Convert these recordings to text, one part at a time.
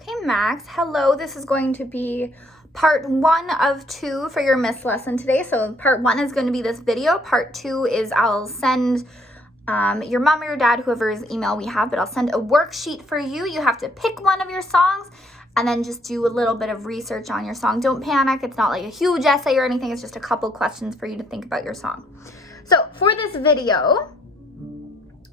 Okay, Max, hello. This is going to be part 1 of 2 for your Miss lesson today. So part 1 is going to be this video. Part 2 is I'll send your mom or your dad, whoever's email we have, but I'll send a worksheet for you. You have to pick one of your songs and then just do a little bit of research on your song. Don't panic. It's not like a huge essay or anything. It's just a couple questions for you to think about your song. So for this video,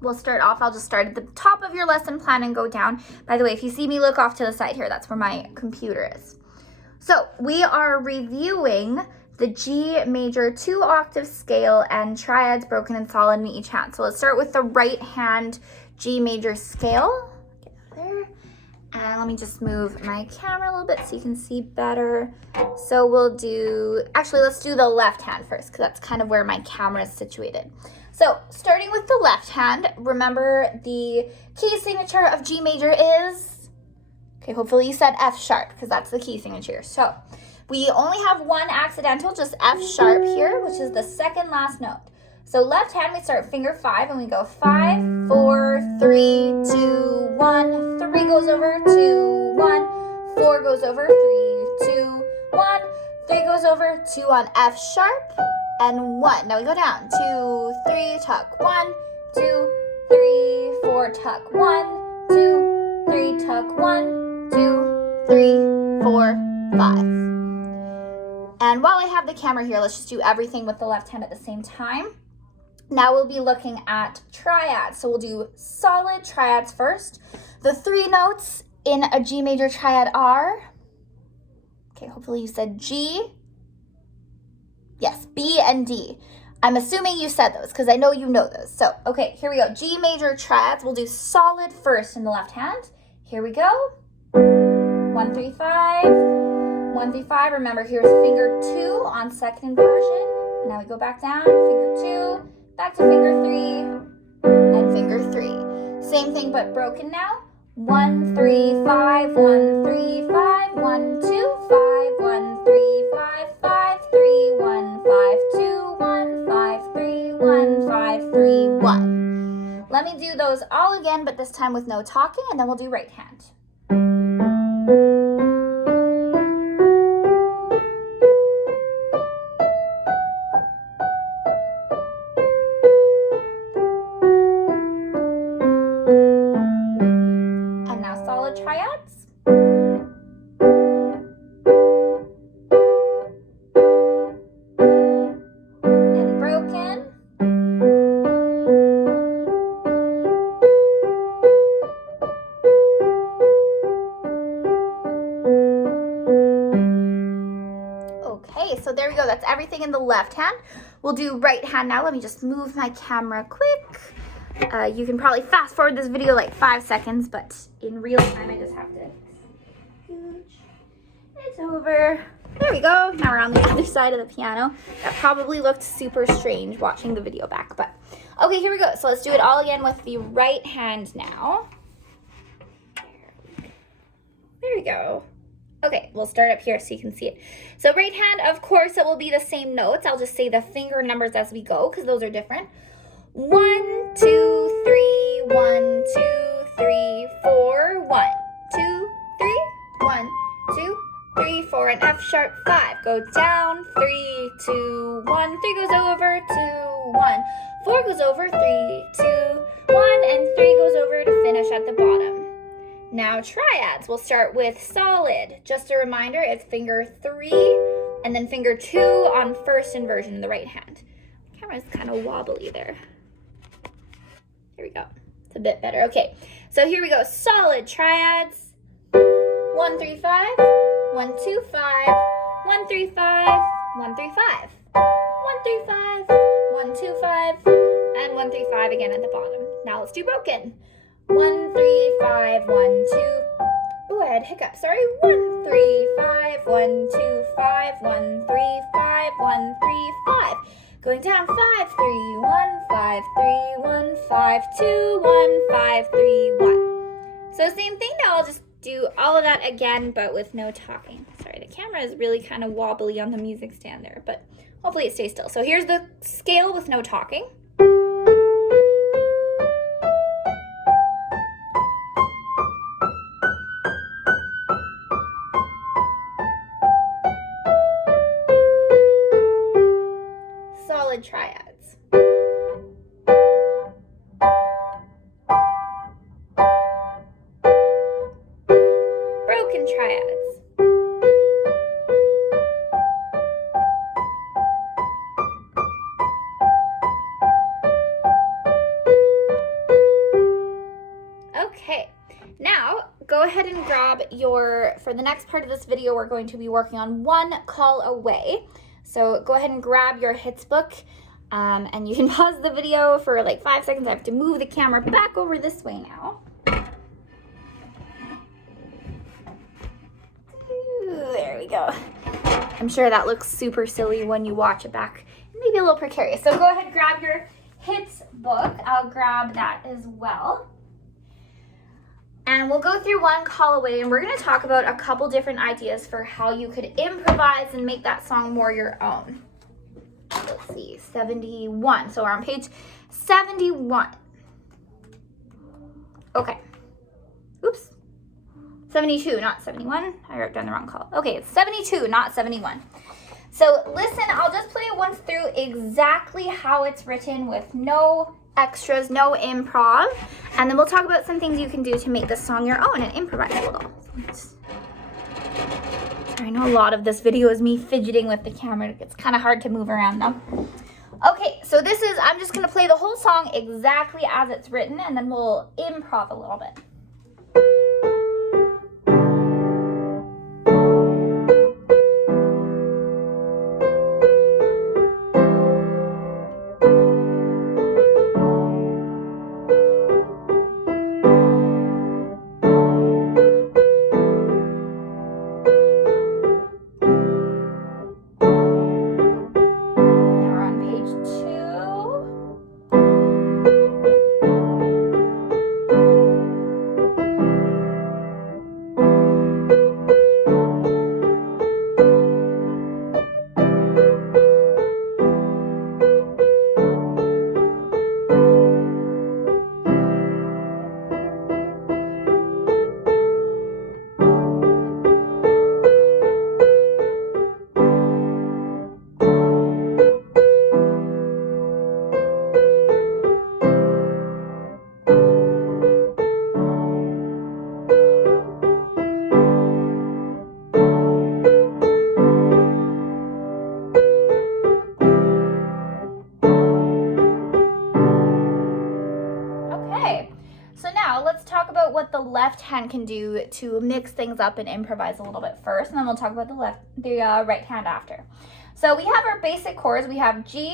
we'll start off. I'll just start at the top of your lesson plan and go down. By the way, if you see me look off to the side here, that's where my computer is. So we are reviewing the G major 2-octave scale and triads broken and solid in each hand. So let's start with the right hand G major scale. Get there. And let me just move my camera a little bit so you can see better. So we'll do, actually let's do the left hand first because that's kind of where my camera is situated. So starting with the left hand, remember the key signature of G major is, okay, hopefully you said F sharp because that's the key signature. So we only have one accidental, just F sharp here, which is the second last note. So left hand, we start finger 5 and we go 5, 4, 3, 2, 1. 3 goes over, 2, 1. 4 goes over, 3, 2, 1. 3 goes over, 2 on F sharp and 1. Now we go down, 2, 3, tuck, 1, 2, 3, 4, tuck, 1, 2, 3, tuck, 1, 2, 3, 4, 5. And while I have the camera here, let's just do everything with the left hand at the same time. Now we'll be looking at triads. So we'll do solid triads first. The 3 notes in a G major triad are, okay, hopefully you said G. Yes, B and D. I'm assuming you said those because I know you know those. So, okay, here we go. G major triads. We'll do solid first in the left hand. Here we go. 1, 3, 5. 1, 3, 5. Remember, here's finger 2 on second inversion. Now we go back down, finger 2, back to finger 3, and finger 3. Same thing but broken now. 1, 3, 5, 1, 3, 5, 1, 2, 5, 1, 3, 5, 5, 3, 1, 5, 2, 1, 5, 3, 1, 5, 3, 1. Let me do those all again, but this time with no talking, and then we'll do right hand. Triads. And broken. Okay, so there we go. That's everything in the left hand. We'll do right hand now. Let me just move my camera quick. You can probably fast forward this video like 5 seconds, but in real time, I just have to. It's over. There we go. Now we're on the other side of the piano. That probably looked super strange watching the video back, but okay, here we go. So let's do it all again with the right hand now. There we go. Okay, we'll start up here so you can see it. So right hand, of course, it will be the same notes. I'll just say the finger numbers as we go because those are different. 1, 2, 3, 1, 2, 3, 4, 1, 2, 3, 1, 2, 3, 4, and F sharp 5. Go down, 3, 2, 1, 3 goes over, 2, 1, 4 goes over, 3, 2, 1, and 3 goes over to finish at the bottom. Now triads, we'll start with solid. Just a reminder, it's finger 3 and then finger 2 on first inversion in the right hand. The camera's kind of wobbly there. Here we go. It's a bit better. Okay, so here we go. Solid triads. 1, 3, 5. 1, 2, 5. 1, 3, 5. 1, 3, 5. 1, 3, 5. 1, 2, 5. And 1, 3, 5 again at the bottom. Now let's do broken. 1, 3, 5. 1, 2. Ooh, I had a hiccup. Sorry. 1, 3, 5. 1, 2, 5. 1, 3, 5. 1, 3, 5. Going down, 5, 3, 1, 5, 3, 1, 5, 2, 1, 5, 3, 1. So same thing now, I'll just do all of that again, but with no talking. Sorry, the camera is really kind of wobbly on the music stand there, but hopefully it stays still. So here's the scale with no talking. triads. Okay, now go ahead and grab for the next part of this video, we're going to be working on One Call Away. So go ahead and grab your hits book, and you can pause the video for like 5 seconds. I have to move the camera back over this way now. There we go. I'm sure that looks super silly when you watch it back. Maybe a little precarious. So go ahead and grab your hits book. I'll grab that as well. And we'll go through One Call Away, and we're going to talk about a couple different ideas for how you could improvise and make that song more your own. Let's see, 71. So we're on page 71. Okay. Oops. 72, not 71. I wrote down the wrong call. Okay, it's 72, not 71. So listen, I'll just play it once through exactly how it's written with no extras, no improv, and then we'll talk about some things you can do to make this song your own and improvise a little. I know a lot of this video is me fidgeting with the camera. It's kind of hard to move around though. Okay, so I'm just going to play the whole song exactly as it's written, and then we'll improv a little bit. What the left hand can do to mix things up and improvise a little bit first, and then we'll talk about the right hand after. So we have our basic chords. We have G,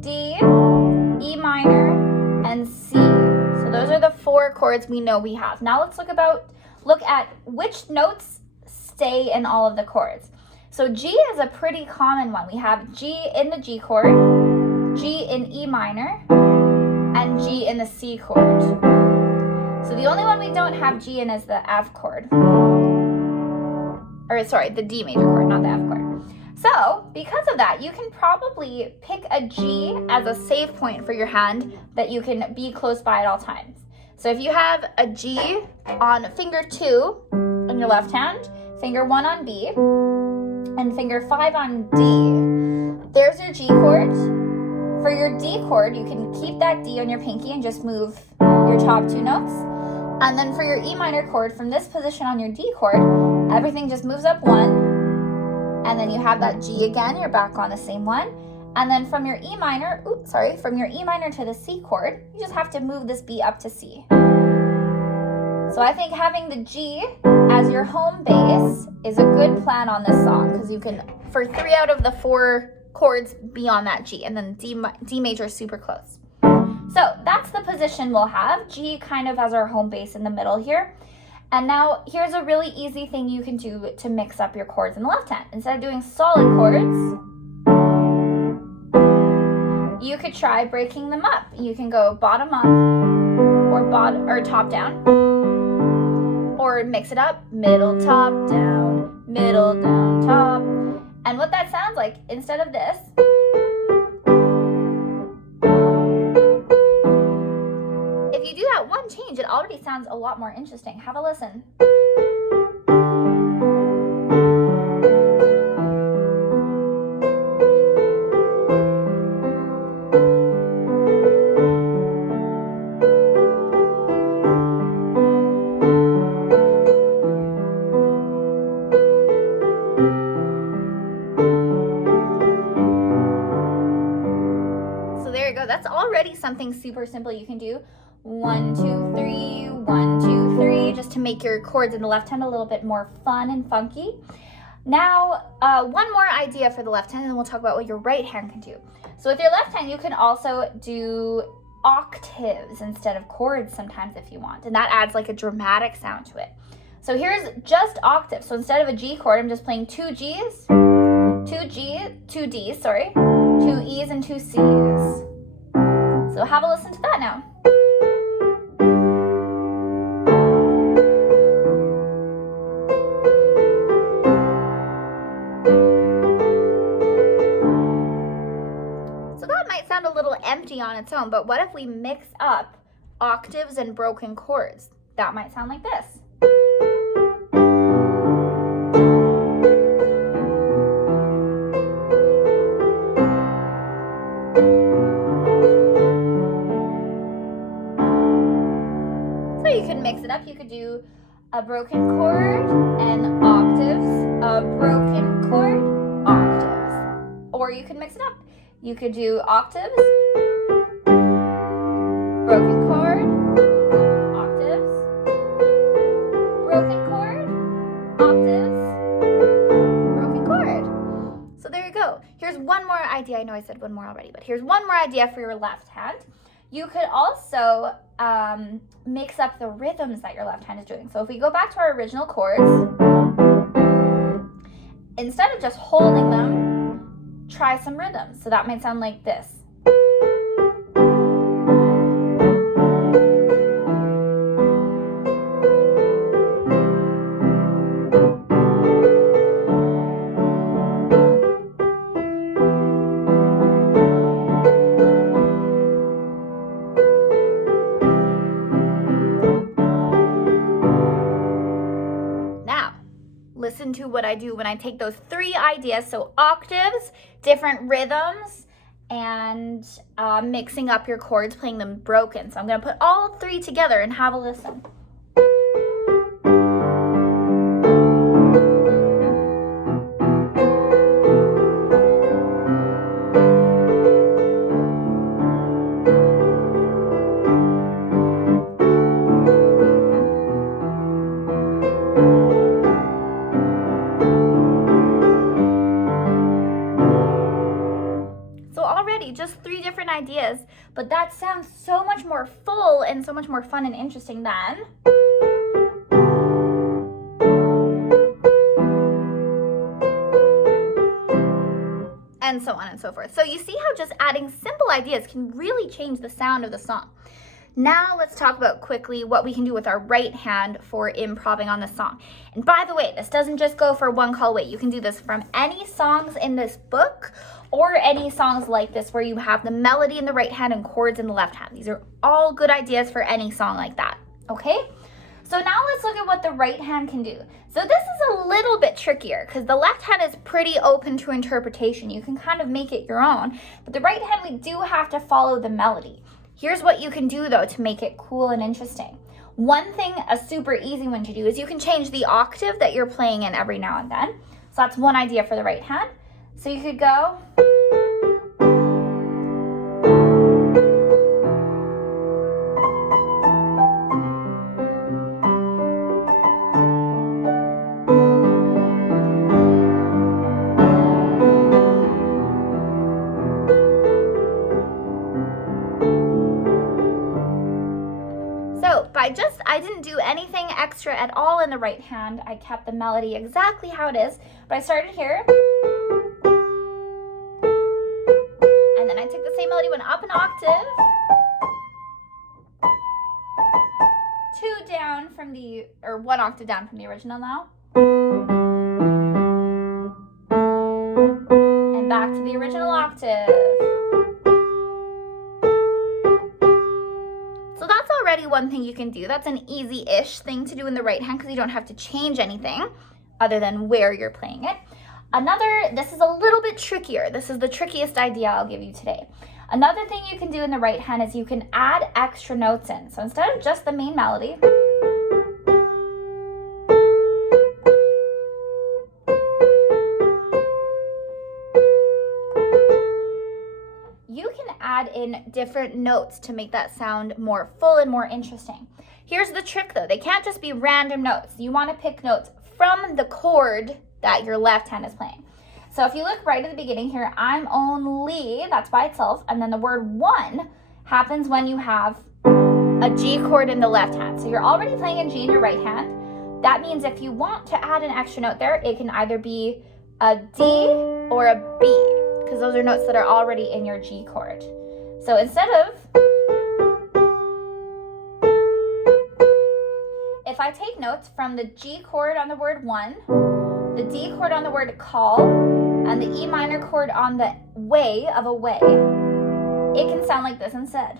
D, E minor, and C. So those are the 4 chords we know we have. Now let's look at which notes stay in all of the chords. So G is a pretty common one. We have G in the G chord, G in E minor, and G in the C chord. So the only one we don't have G in is the F chord. Or sorry, the D major chord, not the F chord. So because of that, you can probably pick a G as a save point for your hand that you can be close by at all times. So if you have a G on finger 2 on your left hand, finger 1 on B, and finger 5 on D, there's your G chord. For your D chord, you can keep that D on your pinky and just move your top 2 notes. And then for your E minor chord, from this position on your D chord, everything just moves up 1. And then you have that G again, you're back on the same one. And then from your E minor, from your E minor to the C chord, you just have to move this B up to C. So I think having the G as your home base is a good plan on this song, because you can, for 3 out of the 4 chords, be on that G, and then D major is super close. So that's the position we'll have, G kind of as our home base in the middle here. And now here's a really easy thing you can do to mix up your chords in the left hand. Instead of doing solid chords, you could try breaking them up. You can go bottom up or top down, or mix it up, middle, top, down, top. And what that sounds like, instead of this, if you do that one change, it already sounds a lot more interesting. Have a listen. already something super simple you can do. 1, 2, 3, 1, 2, 3, just to make your chords in the left hand a little bit more fun and funky. Now, one more idea for the left hand, and then we'll talk about what your right hand can do. So with your left hand, you can also do octaves instead of chords sometimes if you want, and that adds like a dramatic sound to it. So here's just octaves. So instead of a G chord, I'm just playing 2 Gs, 2 Ds, 2 E's and 2 C's. So have a listen to that now. So that might sound a little empty on its own, but what if we mix up octaves and broken chords? That might sound like this. Mix it up. You could do a broken chord and octaves, a broken chord, octaves. Or you could mix it up. You could do octaves, broken chord, octaves, broken chord, octaves, broken chord. So there you go. Here's one more idea. I know I said one more already, but here's one more idea for your left hand. You could also mix up the rhythms that your left hand is doing. So if we go back to our original chords, instead of just holding them, try some rhythms. So that might sound like this. Listen to what I do when I take those 3 ideas, so octaves, different rhythms, and mixing up your chords, playing them broken. So I'm going to put all 3 together and have a listen. Just 3 different ideas, but that sounds so much more full and so much more fun and interesting than and so on and so forth. So you see how just adding simple ideas can really change the sound of the song. Now let's talk about quickly what we can do with our right hand for improvising on the song. And by the way, this doesn't just go for one call away. You can do this from any songs in this book or any songs like this where you have the melody in the right hand and chords in the left hand. These are all good ideas for any song like that, okay? So now let's look at what the right hand can do. So this is a little bit trickier because the left hand is pretty open to interpretation. You can kind of make it your own, but the right hand, we do have to follow the melody. Here's what you can do though to make it cool and interesting. One thing, a super easy one to do, is you can change the octave that you're playing in every now and then. So that's one idea for the right hand. So you could go. I didn't do anything extra at all in the right hand. I kept the melody exactly how it is, but I started here. And then I took the same melody, went up an octave. 2 down from the, or 1 octave down from the original now. And back to the original octave. Already one thing you can do. That's an easy-ish thing to do in the right hand because you don't have to change anything other than where you're playing it. This is a little bit trickier. This is the trickiest idea I'll give you today. Another thing you can do in the right hand is you can add extra notes in. So instead of just the main melody, you can add in in different notes to make that sound more full and more interesting. Here's the trick though, they can't just be random notes. You want to pick notes from the chord that your left hand is playing. So if you look right at the beginning here, I'm only, that's by itself, and then the word one happens when you have a G chord in the left hand. So you're already playing a G in your right hand. That means if you want to add an extra note there, it can either be a D or a B, because those are notes that are already in your G chord. So instead of, if I take notes from the G chord on the word one, the D chord on the word call, and the E minor chord on the way of away, it can sound like this instead.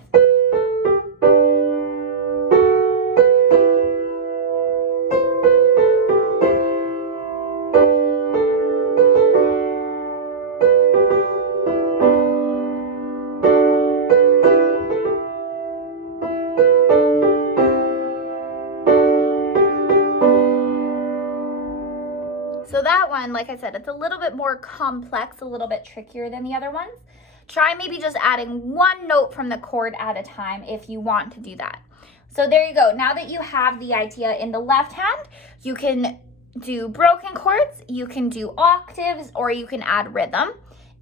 So that one, like I said, it's a little bit more complex, a little bit trickier than the other ones. Try maybe just adding one note from the chord at a time if you want to do that. So there you go. Now that you have the idea in the left hand, you can do broken chords, you can do octaves, or you can add rhythm.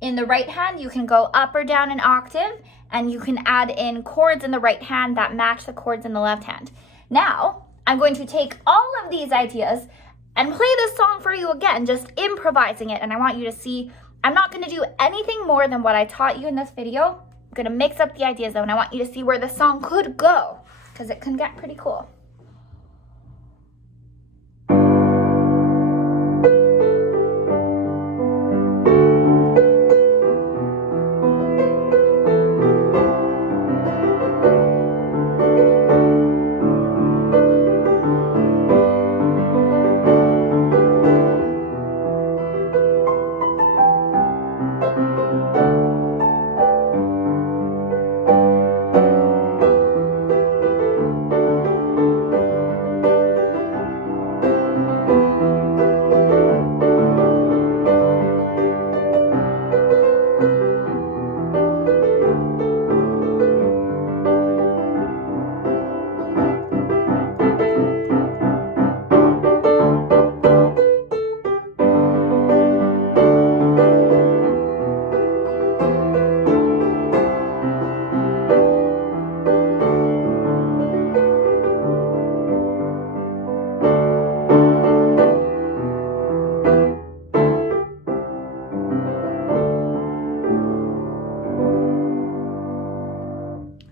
In the right hand, you can go up or down an octave, and you can add in chords in the right hand that match the chords in the left hand. Now, I'm going to take all of these ideas and play this song for you again, just improvising it. And I want you to see, I'm not gonna do anything more than what I taught you in this video. I'm gonna mix up the ideas though, and I want you to see where the song could go, because it can get pretty cool.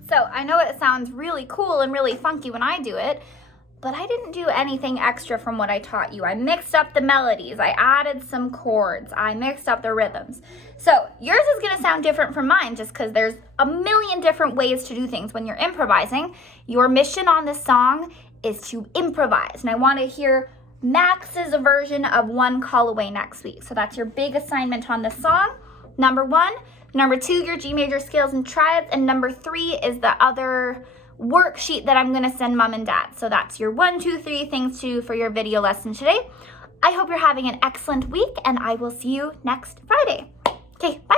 So I know it sounds really cool and really funky when I do it, but I didn't do anything extra from what I taught you. I mixed up the melodies, I added some chords, I mixed up the rhythms. So yours is gonna sound different from mine just because there's a million different ways to do things when you're improvising. Your mission on this song is to improvise, and I wanna hear Max's version of One Call Away next week. So that's your big assignment on this song, number one. Number two, your G major scales and triads. And number three is the other worksheet that I'm gonna send mom and dad. So that's your 1, 2, 3 things to do for your video lesson today. I hope you're having an excellent week, and I will see you next Friday. Okay, bye.